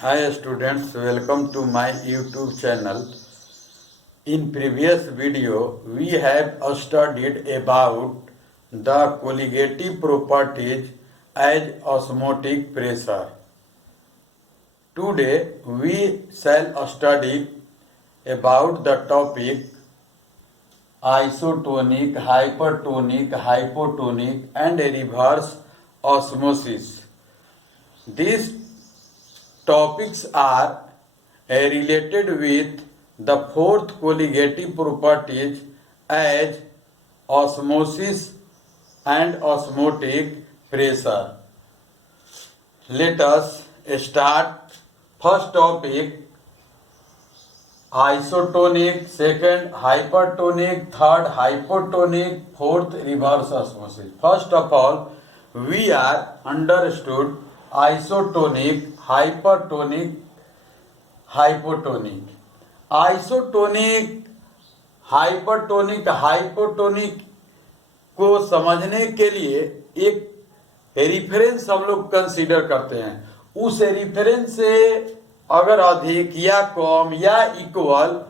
Hi students, welcome to my YouTube channel. In previous video, we have studied about the colligative properties as osmotic pressure. Today, we shall study about the topic isotonic, hypertonic, hypotonic and reverse osmosis. These topics are related with the fourth colligative properties as osmosis and osmotic pressure. Let us start. First topic isotonic, second hypertonic, third hypotonic, fourth reverse osmosis. First of all, we are understood isotonic, hypertonic, hypotonic. Isotonic, hypertonic, hypotonic को समझने के लिए एक reference हम लोग consider करते हैं। उस रिफरेंस से अगर अधिक या कम या इक्वल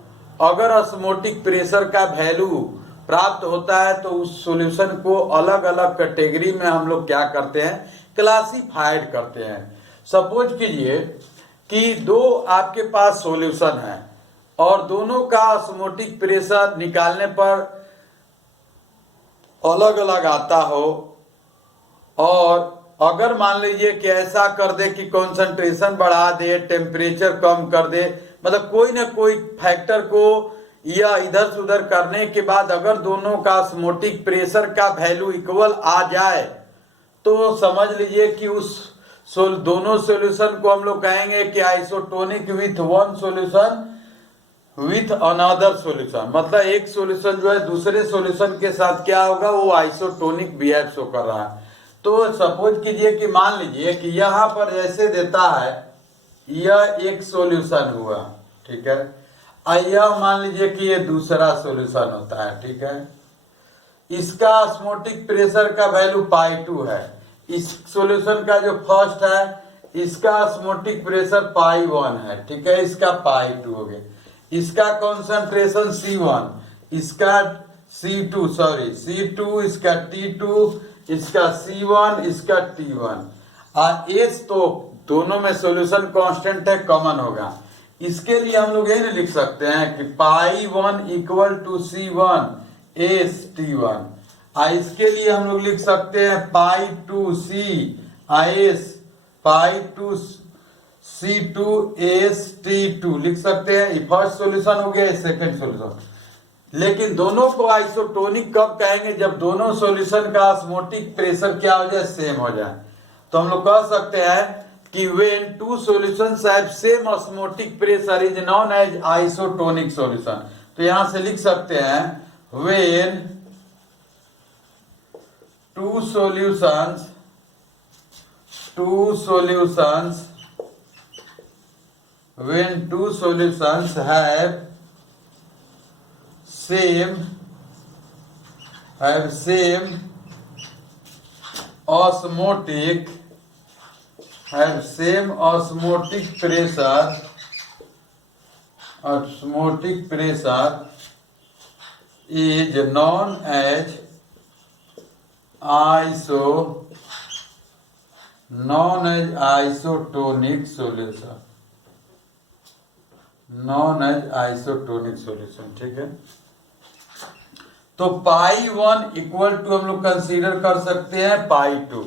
अगर ऑस्मोटिक प्रेशर का वैल्यू प्राप्त होता है तो उस सॉल्यूशन को अलग अलग कैटेगरी में हम लोग क्या करते हैं, क्लासिफाइड करते हैं। सपोज कीजिए कि दो आपके पास सॉल्यूशन है और दोनों का ऑस्मोटिक प्रेशर निकालने पर अलग अलग आता हो, और अगर मान लीजिए कि ऐसा कर दे कि कंसंट्रेशन बढ़ा दे, टेम्परेचर कम कर दे, मतलब कोई ना कोई फैक्टर को या इधर से उधर करने के बाद अगर दोनों का ऑस्मोटिक प्रेशर का वैल्यू इक्वल आ जाए तो समझ लीजिए कि उस दोनों सॉल्यूशन को हम लोग कहेंगे कि isotonic with one solution with another solution. मतलब एक सॉल्यूशन जो है दूसरे सॉल्यूशन के साथ क्या होगा, वो आइसोटोनिक बिहेव शो कर रहा है। तो सपोज कीजिए कि मान लीजिए कि यहाँ पर जैसे देता है यह एक सॉल्यूशन हुआ, ठीक है। यह मान लीजिए कि ये दूसरा सॉल्यूशन होता है, ठीक है। इसका ऑस्मोटिक प्रेशर का वैल्यू π2 है। इस सॉल्यूशन का जो फर्स्ट है इसका ऑस्मोटिक प्रेशर π1 है, ठीक है। इसका π2 हो गया। इसका कॉन्सेंट्रेशन C1, इसका C2, इसका T2, इसका C1, इसका T1 एस। तो दोनों में सॉल्यूशन कांस्टेंट है, कॉमन होगा। इसके लिए हम लोग यही लिख सकते हैं कि π1 equal to C1 S T1। इसके लिए हम लोग लिख सकते हैं π2 C S π2 C2 S T2 लिख सकते हैं। ये फर्स्ट सॉल्यूशन हो गया, सेकंड सॉल्यूशन। लेकिन दोनों को आइसोटोनिक कब कहेंगे, जब दोनों सॉल्यूशन का ऑस्मोटिक प्रेशर क्या हो जाए, सेम हो जाए। तो हम लोग कह सकते हैं कि when two solutions have same osmotic pressure is known as isotonic solution. तो यहां से लिख सकते हैं when two solutions when two solutions have same osmotic pressure is known as isotonic solution, ठीक है। तो π1 इक्वल टू हम लोग कंसीडर कर सकते हैं π2।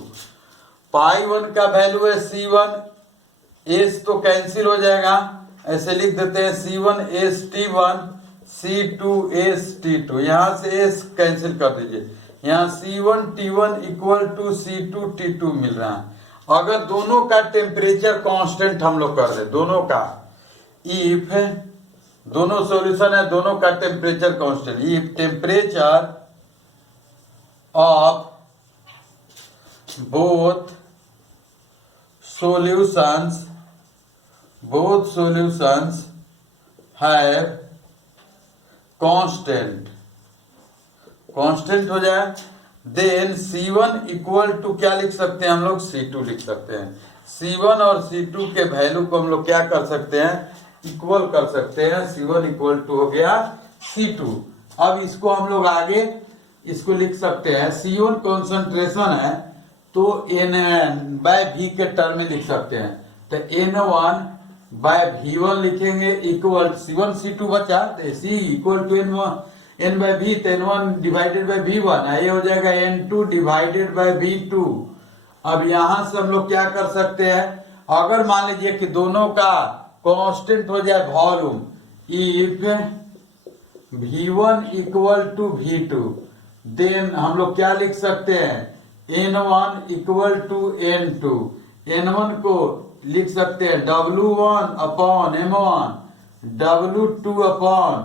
π1 का वैल्यू है C1 एस, तो कैंसिल हो जाएगा, ऐसे लिख देते हैं C1 S T1 C2 S T2। यहां से एस कैंसिल कर दीजिए, यहाँ C1 T1 equal to C2 T2 मिल रहा है। अगर दोनों का टेम्परेचर कांस्टेंट हम लोग कर दे, दोनों का, इफ दोनों सॉल्यूशन है, दोनों का temperature constant, if temperature of both solutions have constant हो जाए, देन C1 इक्वल टू क्या लिख सकते हैं हम लोग, C2 लिख सकते हैं। C1 और C2 के वैल्यू को हम लोग क्या कर सकते हैं, इक्वल कर सकते हैं। C1 इक्वल टू हो गया C2। अब इसको हम लोग आगे इसको लिख सकते हैं, C1 कॉन्सेंट्रेशन है तो N/V के टर्म में लिख सकते हैं। तो N1/V1 लिखेंगे इक्वल C1 C2 बचा, तो C इक्वल टू N/V, तो N1 डिवाइडेड बाई V1, ये हो जाएगा N2 डिवाइडेड बाई V2। अब यहां से हम लोग क्या कर सकते हैं, अगर मान लीजिए कि दोनों का कांस्टेंट हो जाए volume, if V1 equal to V2, then हम लोग क्या लिख सकते हैं, N1 equal to N2। N1 को लिख सकते हैं W1 upon M1, W2 upon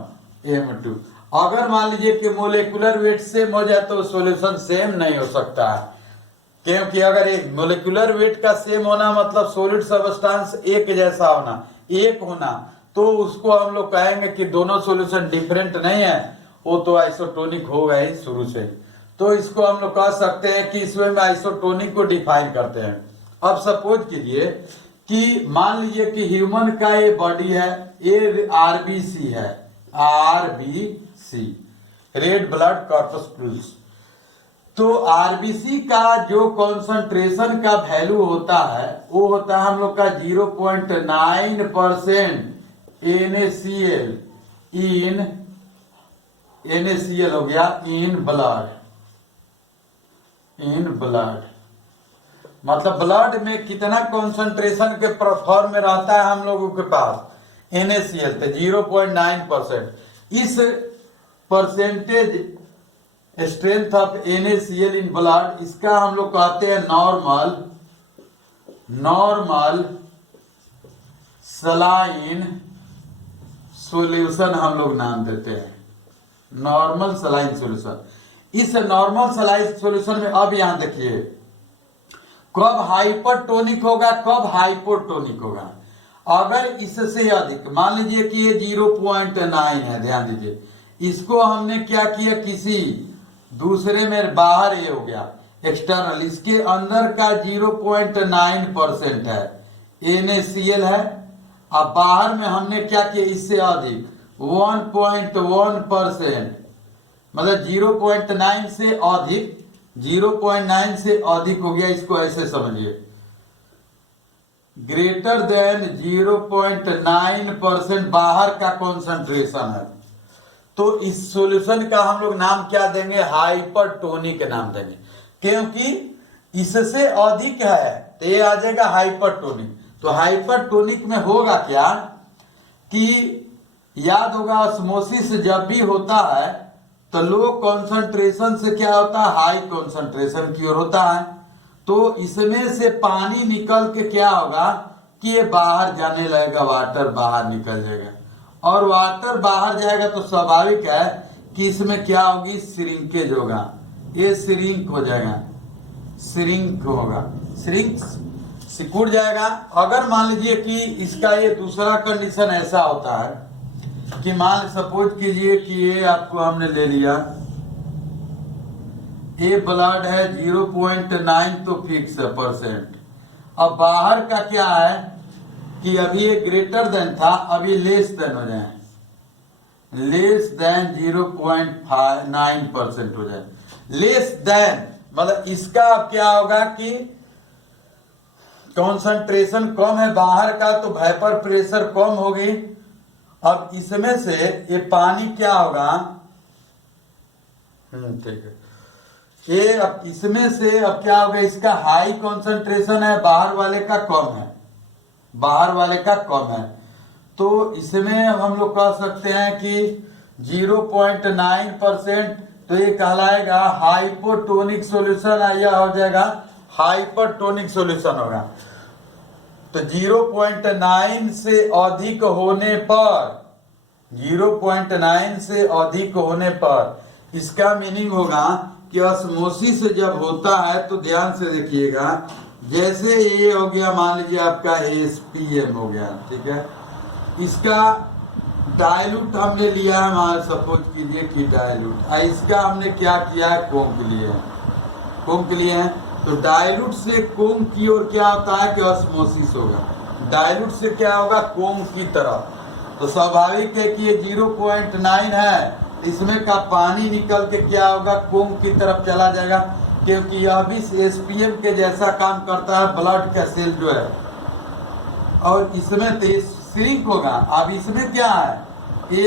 M2। अगर मान लीजिए कि मोलेकुलर वेट सेम हो जाए तो सॉल्यूशन सेम नहीं हो सकता है, क्योंकि अगर एक मोलेकुलर वेट का सेम होना मतलब सॉलिड सब्सटेंस एक जैसा होना, एक होना, तो उसको हम लोग कहेंगे कि दोनों सॉल्यूशन डिफरेंट नहीं है, वो तो आइसोटोनिक होगा ही शुरू से। तो इसको हम लोग कह सकते हैं कि इसमें में आइसोटोनिक को डिफाइन करते हैं। अब सपोज कीजिए कि मान लीजिए कि ह्यूमन का ये बॉडी है, ये आरबीसी है, आरबीसी, रेड ब्लड कॉर्पस्कुलस। तो आरबीसी का जो कॉन्सेंट्रेशन का वैल्यू होता है वो होता है हम लोग का 0.9% NaCl इन NaCl हो गया इन ब्लड, इन ब्लड मतलब ब्लड में कितना कॉन्सेंट्रेशन के फॉर्म में रहता है हम लोगों के पास NaCl, तो 0.9%। इस percentage strength of NaCl in blood, इसका हम लोग कहते हैं नॉर्मल सलाइन सॉल्यूशन, हम लोग नाम देते हैं नॉर्मल सलाइन सॉल्यूशन। इस नॉर्मल सलाइन सॉल्यूशन में अब यहां देखिए कब हाइपरटोनिक होगा, कब हाइपोटोनिक होगा। अगर इससे अधिक, मान लीजिए कि ये 0.9 है, ध्यान दीजिए, इसको हमने क्या किया, किसी दूसरे में बाहर, ये हो गया एक्सटर्नल, इसके अंदर का 0.9% है NaCl है। अब बाहर में हमने क्या किया, इससे अधिक 1.1%, मतलब 0.9 से अधिक, 0.9 से अधिक हो गया, इसको ऐसे समझिए, ग्रेटर देन 0.9% बाहर का कॉन्सेंट्रेशन है। तो इस सॉल्यूशन का हम लोग नाम क्या देंगे, हाइपरटोनिक नाम देंगे, क्योंकि इससे अधिक है तो ये आ जाएगा हाइपरटोनिक। तो हाइपरटोनिक में होगा क्या कि याद होगा ऑस्मोसिस जब भी होता है तो लो कॉन्सेंट्रेशन से क्या होता है, हाई कॉन्सेंट्रेशन की ओर होता है। तो इसमें से पानी निकल के क्या होगा कि ये बाहर जाने लगेगा, वाटर बाहर निकल जाएगा, और वाटर बाहर जाएगा तो स्वाभाविक है कि इसमें क्या होगी, श्रिंकेज होगा, ये श्रिंक हो जाएगा, श्रिंक होगा, श्रिंक सिकुड़ जाएगा। अगर मान लीजिए कि इसका ये दूसरा कंडीशन ऐसा होता है कि मान सपोज कीजिए कि ये आपको हमने ले लिया, ये ब्लड है 0.9 तो फिक्स है परसेंट। अब बाहर का क्या है कि अभी ये ग्रेटर देन था, अभी लेस देन हो जाए, लेस देन 0.9% हो जाए। लेस देन मतलब इसका अब क्या होगा कि कॉन्सेंट्रेशन कम है बाहर का, तो वेपर प्रेशर कम होगी। अब इसमें से ये पानी क्या होगा, ठीक है, ये अब इसमें से अब क्या होगा, इसका हाई कॉन्सेंट्रेशन है, बाहर वाले का कम है, बाहर वाले का कम है। तो इसमें हम लोग कह सकते हैं कि 0.9%, तो ये कहलाएगा हाइपोटोनिक सॉल्यूशन, यह हो जाएगा हाइपरटोनिक सॉल्यूशन होगा। तो 0.9 से अधिक होने पर, 0.9 से अधिक होने पर इसका मीनिंग होगा कि ऑस्मोसिस जब होता है तो ध्यान से देखिएगा, जैसे ये हो गया मान लीजिए आपका SPM हो गया, ठीक है, इसका डायलूट हमने लिया है, मान सपोज कीजिए कि डायलूट, इसका हमने क्या किया है, कोम के लिए, कोम के लिए है। तो डाइल्यूट से कोम की ओर क्या होता है कि ऑस्मोसिस होगा, डाइल्यूट से क्या होगा कोम की तरफ। तो स्वाभाविक है कि ये 0.9 है, इसमें का पानी निकल के क्या होगा कोम की तरफ चला जाएगा, क्योंकि यह भी एसपीएम के जैसा काम करता है ब्लड का सेल जो है, और इसमें तो श्रिंक होगा। अब इसमें क्या है कि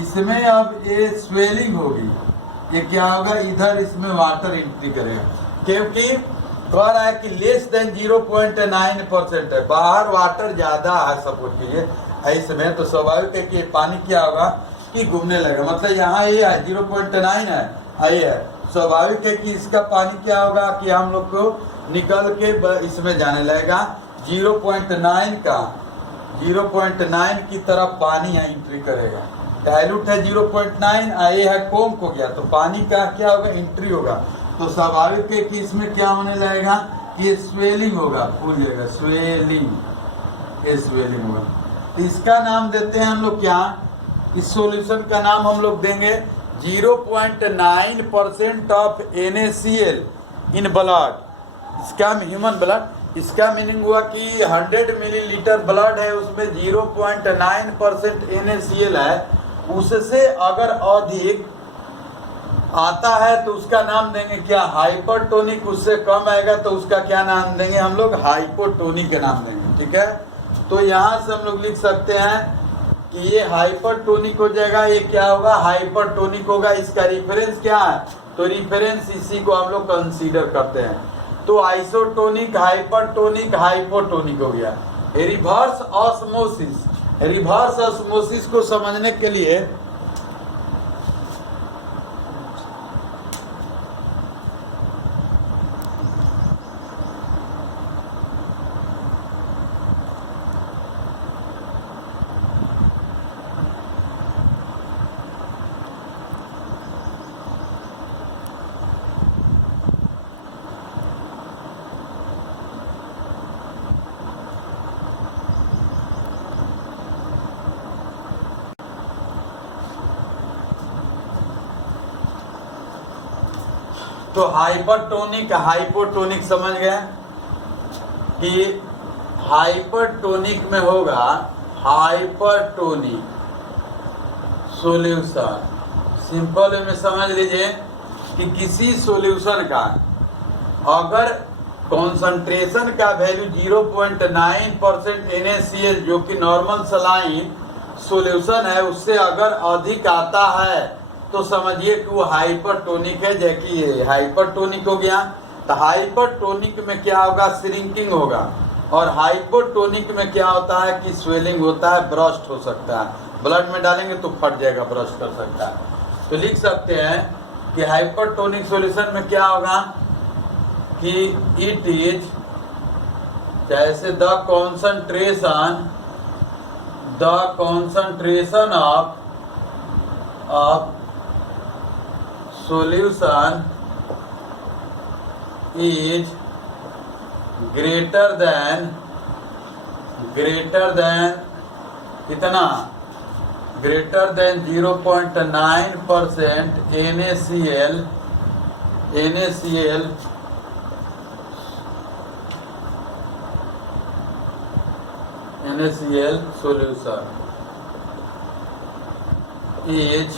इसमें अब ये स्वेलिंग होगी, ये क्या होगा इधर इसमें वाटर एंट्री करेगा, क्योंकि कह रहा है कि लेस देन 0.9% है, बाहर वाटर ज्यादा है सपोज कीजिए इसमें, तो स्वाभाविक है कि पानी क्या होगा कि घूमने लगेगा। मतलब यहाँ ये है 0.9 है, ये है, स्वाभाविक है कि इसका पानी क्या होगा कि हम लोग को निकल के इसमें जाने लगेगा 0.9 का 0.9 की तरफ पानी यहाँ एंट्री करेगा। डाइल्यूट है 0.9, ये है कोम हो गया, तो पानी का क्या होगा एंट्री होगा। तो स्वाभाविक है कि इसमें क्या होने लगेगा कि स्वेलिंग होगा, फूल जाएगा, स्वेलिंग, ये स्वेलिंग होगा। तो इसका नाम देते हैं हम लोग क्या, इस सॉल्यूशन का नाम हम लोग देंगे 0.9% ऑफ NaCl इन ब्लड, इसका ह्यूमन ब्लड। इसका मीनिंग हुआ कि 100 मिलीलीटर ब्लड है, उसमें 0.9% NaCl है, उससे अगर अधिक आता है तो उसका नाम देंगे क्या हाइपरटोनिक, उससे कम आएगा तो उसका क्या नाम देंगे हम लोग हाइपोटोनिक का नाम देंगे। ठीक है, तो यहाँ से हम लोग लिख सकते हैं कि ये हाइपरटोनिक हो जाएगा, ये क्या होगा हाइपरटोनिक होगा। इसका रिफरेंस क्या है, तो रिफरेंस इसी को हम लोग कंसीडर करते हैं। तो आइसोटोनिक, हाइपरटोनिक, हाइपोटोनिक हो गया। रिवर्स ऑस्मोसिस, रिवर्स ऑस्मोसिस को समझने के लिए तो हाइपरटोनिक हाइपोटोनिक समझ गए कि हाइपरटोनिक में होगा हाइपरटोनिक सॉल्यूशन। सिंपल वे में समझ लीजिए कि किसी सॉल्यूशन का अगर कॉन्सेंट्रेशन का वैल्यू 0.9% NaCl जो कि नॉर्मल सलाइन सॉल्यूशन है उससे अगर अधिक आता है तो समझिए कि वो हाइपरटोनिक है। जैसे ये हाइपरटोनिक हो गया, तो हाइपरटोनिक में क्या होगा श्रिंकिंग होगा, और हाइपोटोनिक में क्या होता है कि स्वेलिंग होता है, ब्रस्ट हो सकता है, ब्लड में डालेंगे तो फट जाएगा, ब्रस्ट कर सकता है। तो लिख सकते हैं कि हाइपरटोनिक सॉल्यूशन में क्या होगा कि इट इज जैसे the concentration of solution is greater than कितना greater than 0.9% NaCl solution is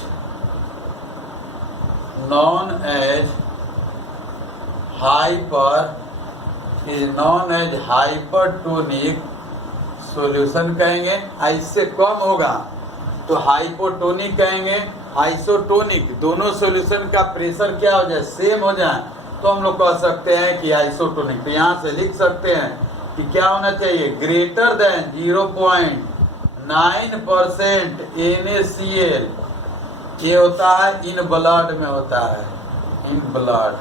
known as hypertonic solution कहेंगे। इससे कम होगा तो हाइपोटोनिक कहेंगे, आइसोटोनिक, दोनों सॉल्यूशन का प्रेशर क्या हो जाए सेम हो जाए तो हम लोग कह सकते हैं कि आइसोटोनिक। तो यहाँ से लिख सकते हैं कि क्या होना चाहिए ग्रेटर देन 0.9% NaCl, ये होता है इन ब्लड में होता है, इन ब्लड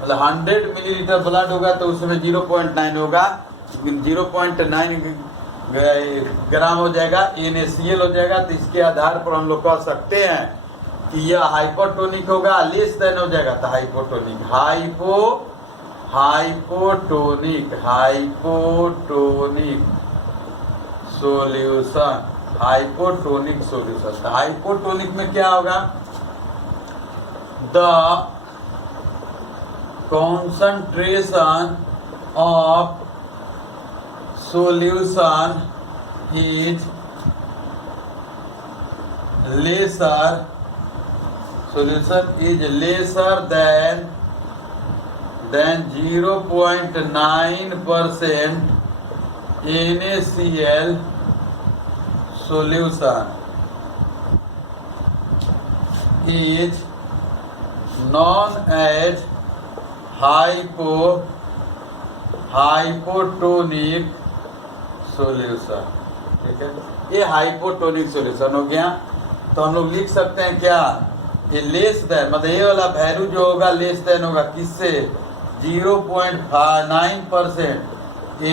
मतलब 100 मिलीलीटर ब्लड होगा तो उसमें 0.9 होगा, 0.9 ग्राम हो जाएगा NaCl हो जाएगा। तो इसके आधार पर हम लोग कह सकते हैं कि यह हाइपोटोनिक होगा, लेस देन हो जाएगा तो hypotonic. Hypotonic solution, hypotonic solution. तो हाइपोटोनिक में क्या होगा the concentration of solution is lesser than 0.9% NaCl solution is known as hypotonic solution. ठीक है, ये हाइपोटोनिक सॉल्यूशन हो गया। तो हम लोग लिख सकते हैं क्या, ये लेस देन, मतलब ये वाला वैल्यू जो होगा लेस देन होगा किससे, 0.9%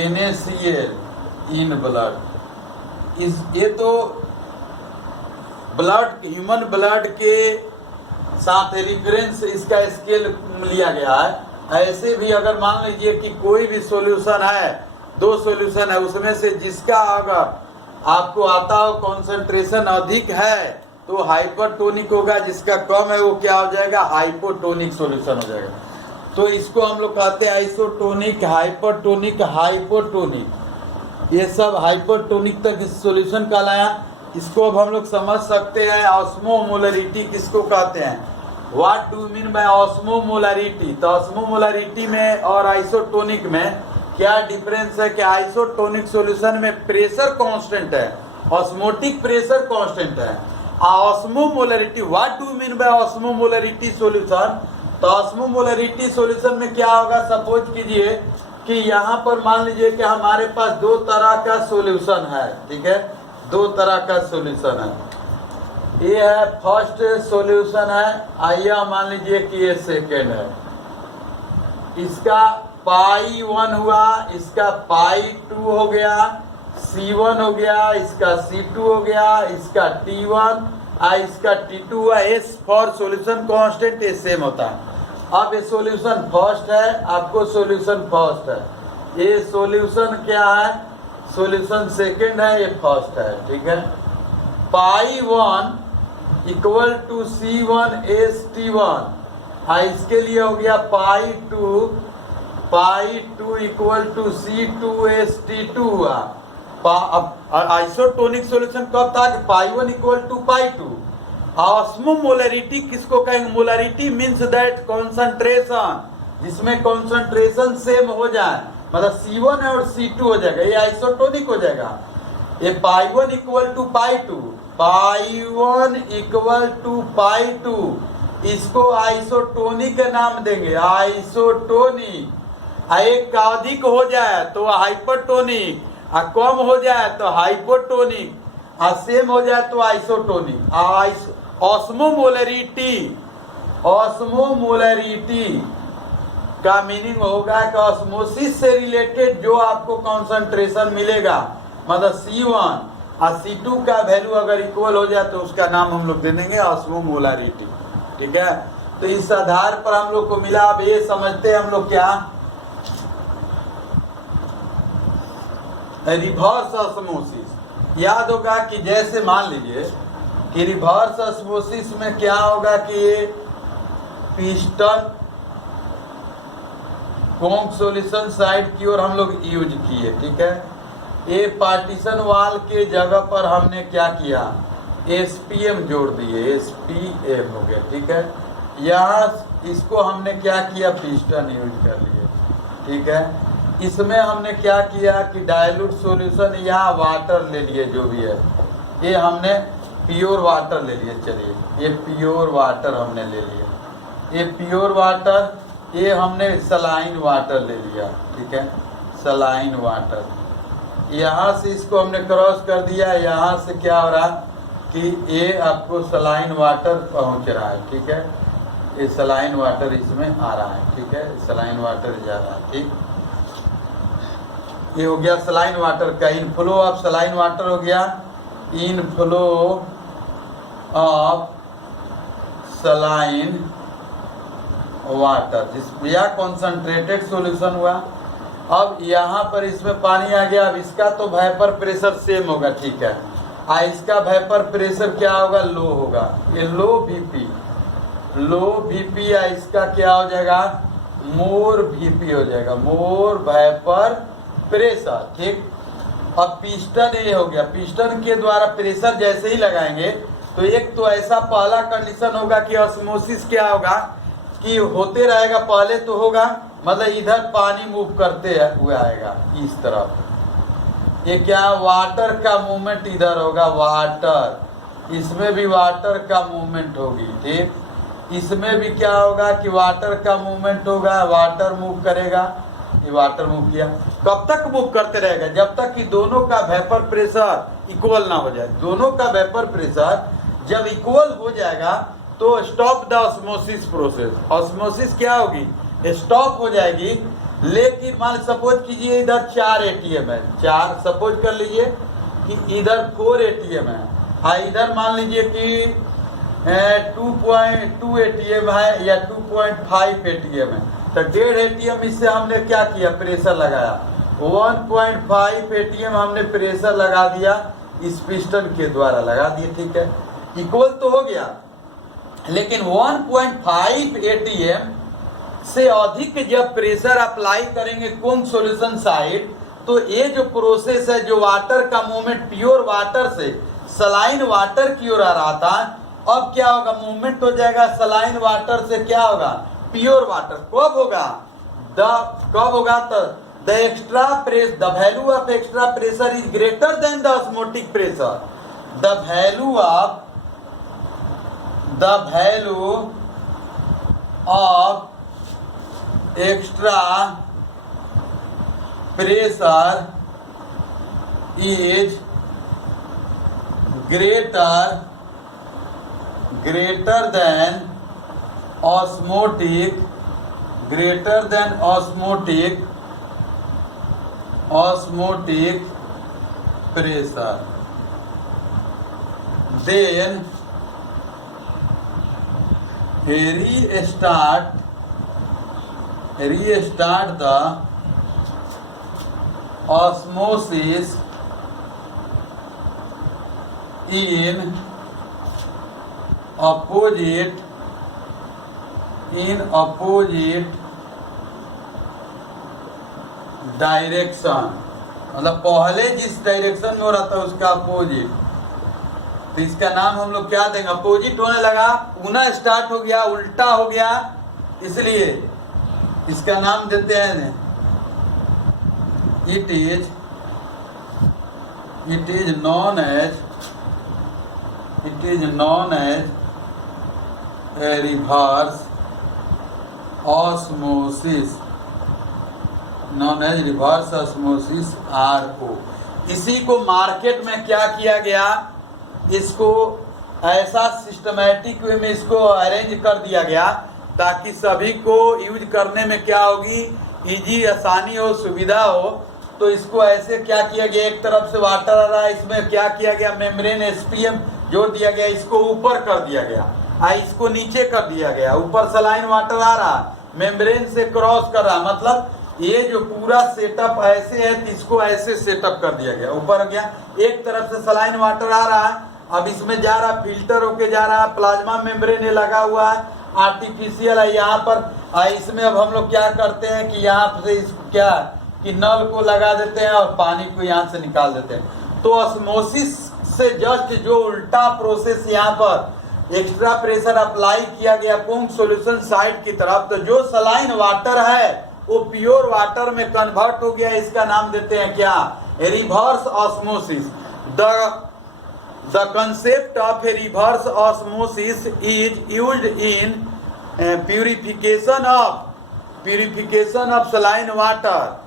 NaCl इन ब्लड। ये तो ब्लड, ह्यूमन ब्लड के साथ रिफरेंस इसका स्केल लिया गया है। ऐसे भी अगर मान लीजिए कि कोई भी सॉल्यूशन है, दो सॉल्यूशन है, उसमें से जिसका अगर आपको आता हो कॉन्सेंट्रेशन अधिक है तो हाइपरटोनिक होगा, जिसका कम है वो क्या हो जाएगा, हाइपोटोनिक सॉल्यूशन हो जाएगा। तो इसको हम लोग कहते हैं आइसोटोनिक, हाइपरटोनिक, हाइपोटोनिक, ये सब हाइपरटोनिक तक सॉल्यूशन कहलाया। इसको अब हम लोग समझ सकते हैं ऑस्मोमोलरिटी किसको कहते हैं। What do mean by osmolarity. तो ऑस्मोमोलरिटी में और आइसोटोनिक में क्या डिफरेंस है कि आइसोटोनिक सॉल्यूशन में प्रेशर कांस्टेंट है, ऑस्मोटिक प्रेशर कांस्टेंट है। Osmolarity, what do mean by osmolarity solution. तो ऑस्मोमोलरिटी सॉल्यूशन में क्या होगा, सपोज कीजिए कि यहाँ पर मान लीजिए कि हमारे पास दो तरह का सॉल्यूशन है। ठीक है, दो तरह का सॉल्यूशन है। ये है फर्स्ट सॉल्यूशन है, आइए मान लीजिए कि ये सेकेंड है। इसका पाई 1 हुआ, इसका पाई 2 हो गया, C1 हो गया, इसका C2 हो गया, इसका T1 इसका T2 हुआ। एस फॉर सॉल्यूशन कांस्टेंट ये सेम होता है। अब ये सॉल्यूशन फर्स्ट है, आपको सॉल्यूशन फर्स्ट है, ये सॉल्यूशन क्या है, सॉल्यूशन सेकेंड है, ये फर्स्ट है। ठीक है, पाई 1 इक्वल टू C1 ST1, इसके लिए हो गया पाई 2 इक्वल टू C2 ST2 हुआ। आइसोटोनिक सॉल्यूशन कब था कि पाई 1 इक्वल टू पाई 2। ऑस्मोमोलरिटी किसको कहेंगे, मोलरिटी मींस दैट कंसंट्रेशन, जिसमें कंसंट्रेशन सेम हो जाए, मतलब C1 और C2 हो जाएगा, ये आइसोटोनिक हो जाएगा। ये pi 1 equal to pi 2, pi 1 equal to pi 2, इसको आइसोटोनिक का नाम देंगे, आइसोटोनिक। एक का अधिक हो जाए तो हाइपरटोनिक, कम हो जाए तो हाइपोटोनिक, सेम हो जाए तो आइसोटोनिक। ऑस्मोमोलरिटी का मीनिंग होगा कि ऑस्मोसिस से रिलेटेड जो आपको कंसंट्रेशन मिलेगा, मतलब C1 और C2 का वैल्यू अगर इक्वल हो जाए तो उसका नाम हम लोग दे देंगे ऑस्मोमोलरिटी। ठीक है, तो इस आधार पर हम लोग को मिला। अब ये समझते हैं हम लोग क्या, रिवर्स ऑस्मोसिस। याद होगा कि जैसे मान लीजिए कि रिवर्स ऑस्मोसिस में क्या होगा कि ये पिस्टन कॉन्क सॉल्यूशन साइड की ओर हम लोग यूज किए। ठीक है, ये पार्टीशन वाल के जगह पर हमने क्या किया, SPM जोड़ दिए, SPM हो गया। ठीक है, यहाँ इसको हमने क्या किया, पिस्टन यूज कर लिए। ठीक है, इसमें हमने क्या किया कि डाइल्यूट सॉल्यूशन, यहाँ वाटर ले लिए, जो भी है ये हमने प्योर वाटर ले लिए। चलिए, ये प्योर वाटर हमने ले लिया, ये प्योर वाटर, ये हमने सलाइन वाटर ले लिया। ठीक है, सलाइन वाटर, यहाँ से इसको हमने क्रॉस कर दिया, यहाँ से क्या हो रहा कि ये आपको सलाइन वाटर पहुँच रहा है। ठीक है, ये सलाइन वाटर इसमें आ रहा है। ठीक है, सलाइन वाटर जा रहा है। ठीक, ये हो गया सलाइन वाटर का इनफ्लो ऑफ सलाइन वाटर हो गया, इनफ्लो ऑफ सलाइन वाटर, जिस या कॉन्सेंट्रेटेड सॉल्यूशन हुआ। अब यहाँ पर इसमें पानी आ गया, अब इसका तो वेपर प्रेशर सेम होगा। ठीक है, इसका वेपर प्रेशर क्या होगा, लो होगा, ये लो VP, इसका क्या हो जाएगा, मोर VP हो जाएगा, मोर वेपर प्रेशर। ठीक, अब पिस्टन ये हो गया, पिस्टन के द्वारा प्रेशर जैसे ही लगाएंगे तो एक तो ऐसा पहला कंडीशन होगा कि ऑस्मोसिस क्या होगा कि होते रहेगा, पहले तो होगा मतलब इधर पानी मूव करते हुए आएगा इस तरफ, ये क्या वाटर का मूवमेंट इधर होगा, वाटर, इसमें भी वाटर का मूवमेंट होगी। ठीक, इसमें भी क्या होगा कि वाटर का मूवमेंट होगा, वाटर मूव करेगा, ये वाटर मूव किया। कब तक मूव करते रहेगा? जब तक कि दोनों का वेपर प्रेशर इक्वल ना हो जाए। दोनों का वेपर प्रेशर जब इक्वल हो जाएगा तो stop the osmosis process. Osmosis क्या होगी? स्टॉप हो जाएगी। लेकिन मान सपोज कीजिए इधर 4 ATM है, 4 सपोज कर लीजिए कि इधर 4 ATM है, हाँ इधर मान लीजिए कि 2.2 ATM है या 2.5 ATM है, तो 1.5 ATM इससे हमने क्या किया? प्रेशर लगाया। 1.5 ATM हमने प्रेशर लगा दिया, इस पिस्टन के द्वारा लगा दिए। ठीक है, इक्वल तो हो गया। लेकिन 1.5 ATM से अधिक जब प्रेशर अप्लाई करेंगे कोंग सॉल्यूशन साइड, तो ये जो प्रोसेस है, जो वाटर का मूवमेंट प्योर वाटर से सलाइन वाटर की ओर आ रहा था, अब क्या होगा? मूवमेंट हो जाएगा सलाइन वाटर से क्या होगा? Pure water. कब होगा? कब होगा? तो the extra press the value of extra pressure is greater than the osmotic pressure. The value of extra pressure is greater than osmotic pressure, then restart the osmosis in opposite direction, मतलब पहले जिस direction में हो रहा था उसका opposite, तो इसका नाम हम लोग क्या देंगे? अपोजिट होने लगा, पुनः स्टार्ट हो गया, उल्टा हो गया, इसलिए इसका नाम देते हैं it is known as reverse osmosis, RO। इसी को मार्केट में क्या किया गया? इसको ऐसा सिस्टमैटिक वे में इसको अरेंज कर दिया गया ताकि सभी को यूज करने में क्या होगी? इजी, आसानी हो, सुविधा हो। तो इसको ऐसे क्या किया गया? एक तरफ से वाटर आ रहा है, इसमें क्या किया गया? मेम्ब्रेन SPM जोड़ दिया गया, इसको ऊपर कर दिया गया, इसको नीचे कर दिया गया। ऊपर सलाइन वाटर आ रहा, मेम्ब्रेन से क्रॉस कर रहा, मतलब ये जो पूरा सेटअप ऐसे है, इसको ऐसे सेटअप कर दिया गया। ऊपर गया, एक तरफ से सलाइन वाटर आ रहा है, अब इसमें जा रहा, फिल्टर होके जा रहा है, प्लाज्मा मेम्ब्रेन ये लगा हुआ है, आर्टिफिशियल है यहाँ पर। इसमें अब हम लोग क्या करते हैं कि यहाँ से क्या कि नल को लगा देते हैं और पानी को यहाँ से निकाल देते हैं। तो ऑस्मोसिस से जस्ट जो उल्टा प्रोसेस यहाँ पर एक्स्ट्रा प्रेशर अप्लाई किया गया कोंग सॉल्यूशन साइड की तरफ, तो जो सलाइन वाटर है वो प्योर वाटर में कन्वर्ट हो गया। इसका नाम देते हैं क्या? Reverse osmosis. The concept of a reverse osmosis is used in purification of saline water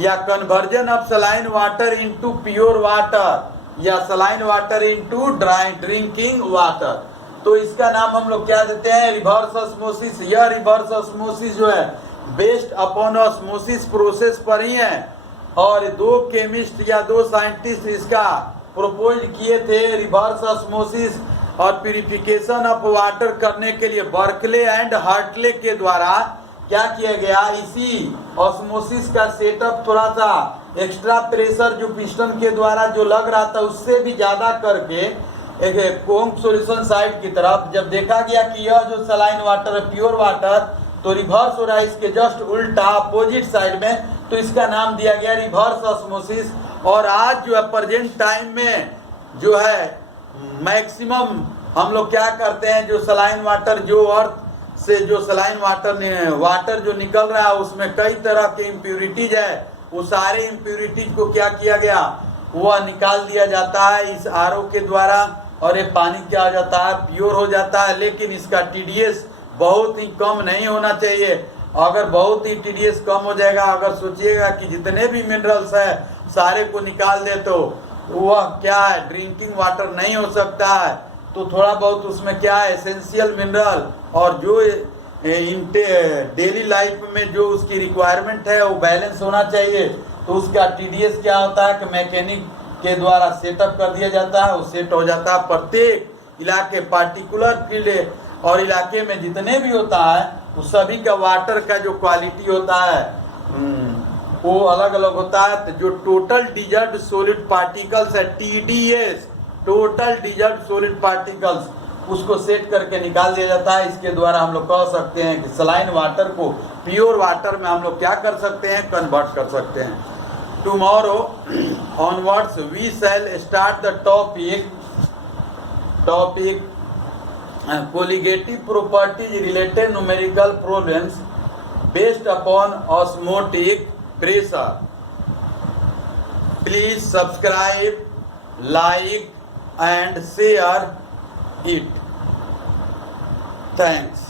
या conversion of saline water into pure water या saline water into drinking water. तो इसका नाम हम लोग क्या देते हैं? Reverse osmosis. यह रिवर्स ऑस्मोसिस जो है बेस्ड अपॉन ऑस्मोसिस प्रोसेस पर ही है, और दो केमिस्ट या दो साइंटिस्ट इसका प्रोपोज किए थे रिवर्स ऑस्मोसिस और प्यूरिफिकेशन ऑफ वाटर करने के लिए। बर्कले एंड हार्टले के द्वारा क्या किया गया? इसी ऑस्मोसिस का सेटअप थोड़ा सा एक्स्ट्रा प्रेशर जो पिस्टन के द्वारा जो लग रहा था उससे भी ज्यादा करके एक कोंग सॉल्यूशन साइड की तरफ जब देखा गया कि यह जो सलाइन वाटर है प्योर वाटर तो रिवर्स हो रहा है इसके जस्ट उल्टा अपोजिट साइड में, तो इसका नाम दिया गया रिवर्स ऑस्मोसिस। और आज जो है प्रेजेंट टाइम में जो है मैक्सिमम हम लोग क्या करते हैं, जो सलाइन वाटर, जो अर्थ से जो सलाइन वाटर जो निकल रहा है उसमें कई तरह के इम्प्यूरिटीज है, वो सारे इम्प्यूरिटीज को क्या किया गया, वह निकाल दिया जाता है इस आरओ के द्वारा, और ये पानी क्या हो जाता है, प्योर हो जाता है। लेकिन इसका टीडीएस बहुत ही कम नहीं होना चाहिए। अगर बहुत ही टीडीएस कम हो जाएगा, अगर सोचिएगा कि जितने भी मिनरल्स है सारे को निकाल दे तो वह क्या है, ड्रिंकिंग वाटर नहीं हो सकता है। तो थोड़ा बहुत उसमें क्या है, एसेंशियल मिनरल और जो डेली लाइफ में जो उसकी रिक्वायरमेंट है वो बैलेंस होना चाहिए। तो उसका टीडीएस क्या होता है कि मैकेनिक के द्वारा सेटअप कर दिया जाता है, वो सेट हो जाता है। प्रत्येक इलाके पार्टिकुलर फील्ड और इलाके में जितने भी होता है वो सभी का वाटर का जो क्वालिटी होता है वो अलग अलग होता है। तो जो टोटल डिजर्व्ड सॉलिड पार्टिकल्स है, TDS, total deserved solid particles, उसको सेट करके निकाल दिया जाता है। इसके द्वारा हम लोग कह सकते हैं कि सलाइन वाटर को प्योर वाटर में हम लोग क्या कर सकते हैं, कन्वर्ट कर सकते हैं। Tomorrow onwards we shall start the topic colligative properties related numerical problems based upon osmotic pressure. Please subscribe, like and share it. Thanks.